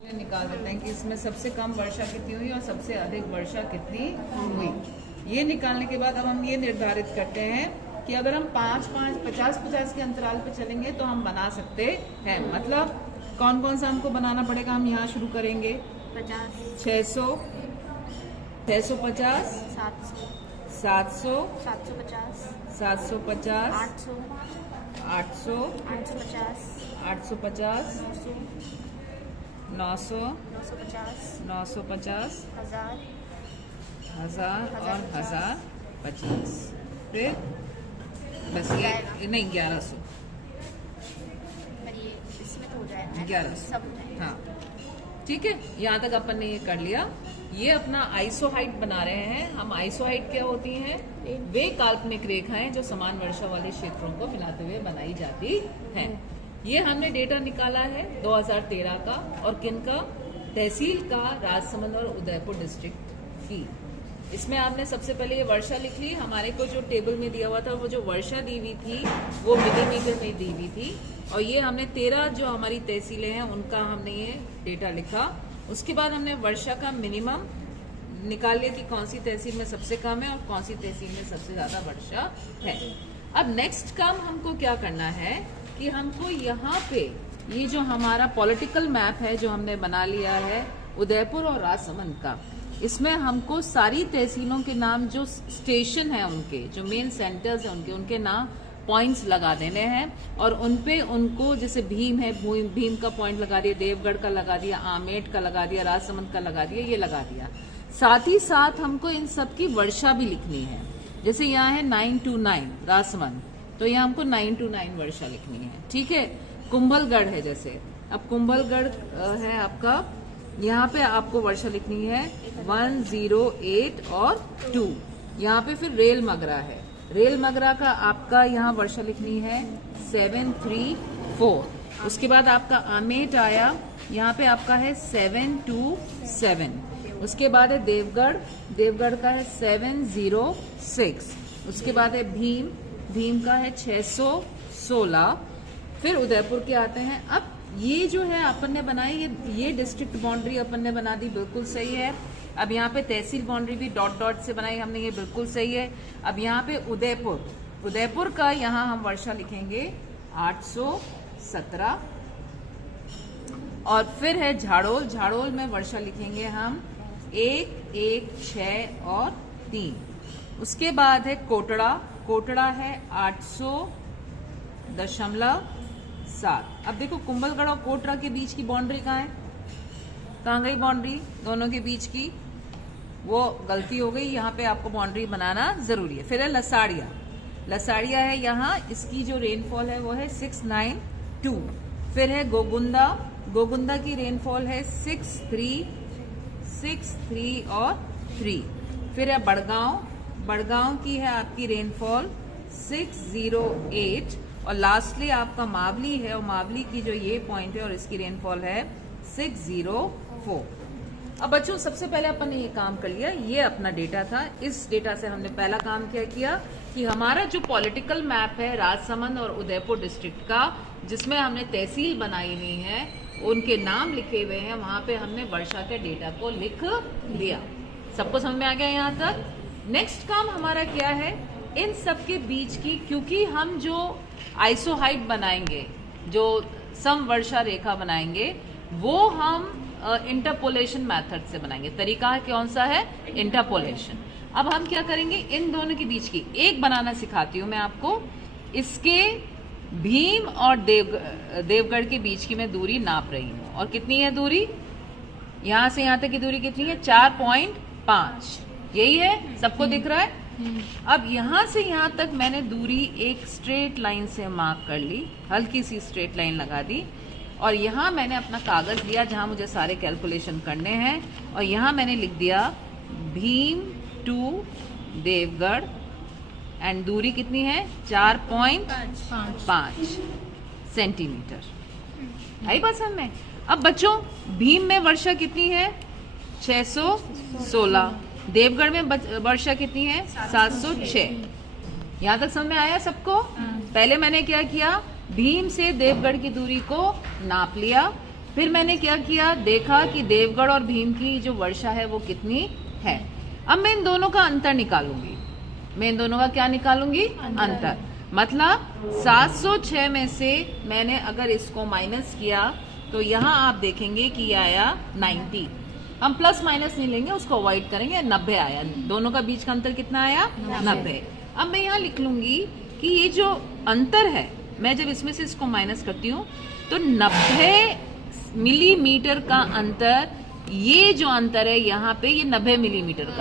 निकाल देते हैं कि इसमें सबसे कम वर्षा कितनी हुई और सबसे अधिक वर्षा कितनी हुई। ये निकालने के बाद अब हम ये निर्धारित करते हैं कि अगर हम 5-5, 50-50 के अंतराल पे चलेंगे तो हम बना सकते हैं। मतलब कौन कौन सा हमको बनाना पड़ेगा, हम यहाँ शुरू करेंगे 50, 600, 650, 700, 700, 750, 750, 800, 800, 850, 850, 900, 900, 950, 950, 1000 1000 और 1050। फिर बस ये नहीं 1100, ये इसमें तो हो जाएगा 1100। सब हो जाएगा। हाँ ठीक है, यहाँ तक अपन ने ये कर लिया। ये अपना आइसोहाइट बना रहे हैं हम। आइसोहाइट क्या होती हैं? वे काल्पनिक रेखाएं जो समान वर्षा वाले क्षेत्रों को मिलाते हुए बनाई जाती हैं। ये हमने डेटा निकाला है 2013 का, और किन का? तहसील का, राजसमंद और उदयपुर डिस्ट्रिक्ट की। इसमें आपने सबसे पहले ये वर्षा लिख ली। हमारे को जो टेबल में दिया हुआ था वो जो वर्षा दी हुई थी वो मिलीमीटर में दी हुई थी, और ये हमने 13 जो हमारी तहसीलें हैं उनका हमने ये डेटा लिखा। उसके बाद हमने वर्षा का मिनिमम निकाल लिया कि कौन सी तहसील में सबसे कम है और कौन सी तहसील में सबसे ज्यादा वर्षा है। अब नेक्स्ट काम हमको क्या करना है कि हमको यहाँ पे ये जो हमारा पॉलिटिकल मैप है जो हमने बना लिया है उदयपुर और राजसमंद का, इसमें हमको सारी तहसीलों के नाम, जो स्टेशन है उनके, जो मेन सेंटर्स है उनके नाम, पॉइंट्स लगा देने हैं। और उनपे उनको, जैसे भीम है, भीम का पॉइंट लगा दिया, देवगढ़ का लगा दिया, आमेट का लगा दिया, राजसमंद का लगा दिया, ये लगा दिया। साथ ही साथ हमको इन सब की वर्षा भी लिखनी है। जैसे यहाँ है 929 राजसमंद, तो यहाँ हमको 929 वर्षा लिखनी है। ठीक है, कुंभलगढ़ है, जैसे अब कुंभलगढ़ है आपका, यहाँ पे आपको वर्षा लिखनी है 108 और 2। यहाँ पे फिर रेल मगरा है, रेल मगरा का आपका यहाँ वर्षा लिखनी है 734। उसके बाद आपका आमेट आया, यहाँ पे आपका है 727। उसके बाद है देवगढ़, देवगढ़ का है 706। उसके बाद है भीम, भीम का है 616। फिर उदयपुर के आते हैं। अब ये जो है अपन ने बनाई, ये डिस्ट्रिक्ट बाउंड्री अपन ने बना दी, बिल्कुल सही है। अब यहाँ पे तहसील बाउंड्री भी डॉट डॉट से बनाई हमने, ये बिल्कुल सही है। अब यहाँ पे उदयपुर, उदयपुर का यहाँ हम वर्षा लिखेंगे 817। और फिर है झाड़ोल, झाड़ोल में वर्षा लिखेंगे हम 1, 1, 6 और 3। उसके बाद है कोटड़ा, कोटड़ा है 800.7। अब देखो कुंभलगढ़ और कोटड़ा के बीच की बाउंड्री कहाँ है? कहाँ गई बाउंड्री दोनों के बीच की? वो गलती हो गई, यहाँ पे आपको बाउंड्री बनाना जरूरी है। फिर है लसाड़िया, लसाड़िया है यहाँ, इसकी जो रेनफॉल है वो है 692। फिर है गोगुंदा, गोगुंदा की रेनफॉल है 6.3 और 3। फिर है बड़गांव, बड़गांव की है आपकी रेनफॉल 608। और लास्टली आपका मावली है, और मावली की जो ये पॉइंट है और इसकी रेनफॉल है 604। अब बच्चों सबसे पहले अपन ने ये काम कर लिया, ये अपना डेटा था। इस डेटा से हमने पहला काम क्या किया कि हमारा जो पॉलिटिकल मैप है राजसमंद और उदयपुर डिस्ट्रिक्ट का, जिसमें हमने तहसील बनाई हुई है, उनके नाम लिखे हुए हैं, वहां पे हमने वर्षा के डेटा को लिख लिया। सबको समझ में आ गया यहाँ तक? नेक्स्ट काम हमारा क्या है, इन सब के बीच की, क्योंकि हम जो आइसोहाइट बनाएंगे, जो सम वर्षा रेखा बनाएंगे, वो हम इंटरपोलेशन मेथड से बनाएंगे। तरीका है कौन सा है? इंटरपोलेशन। अब हम क्या करेंगे, इन दोनों के बीच की एक बनाना सिखाती हूँ मैं आपको। इसके भीम और देवगढ़ के बीच की मैं दूरी नाप रही हूँ, और कितनी है दूरी? यहाँ से यहाँ तक की दूरी कितनी है? 4.5। यही है, सबको दिख रहा है? अब यहाँ से यहाँ तक मैंने दूरी एक स्ट्रेट लाइन से मार्क कर ली, हल्की सी स्ट्रेट लाइन लगा दी, और यहाँ मैंने अपना कागज लिया जहाँ मुझे सारे कैलकुलेशन करने हैं, और यहाँ मैंने लिख दिया भीम टू देवगढ़, एंड दूरी कितनी है? 4.5 सेंटीमीटर। आई बात समझ में? अब बच्चों भीम में वर्षा कितनी है? 616। देवगढ़ में वर्षा कितनी है? 706। यहाँ तक समझ में आया सबको? पहले मैंने क्या किया, भीम से देवगढ़ की दूरी को नाप लिया, फिर मैंने क्या किया, देखा कि देवगढ़ और भीम की जो वर्षा है वो कितनी है। अब मैं इन दोनों का अंतर निकालूंगी। मैं इन दोनों का क्या निकालूंगी? अंतर। मतलब 706 में से मैंने अगर इसको माइनस किया तो यहाँ आप देखेंगे कि ये आया 90। हम प्लस माइनस नहीं लेंगे, उसको अवॉइड करेंगे। 90 आया। दोनों का बीच का अंतर कितना आया? 90। अब मैं यहाँ लिख लूंगी कि ये जो अंतर है, मैं जब इसमें से इसको माइनस करती हूँ तो 90 मिलीमीटर का अंतर, ये जो अंतर है यहाँ पे, ये 90 मिलीमीटर का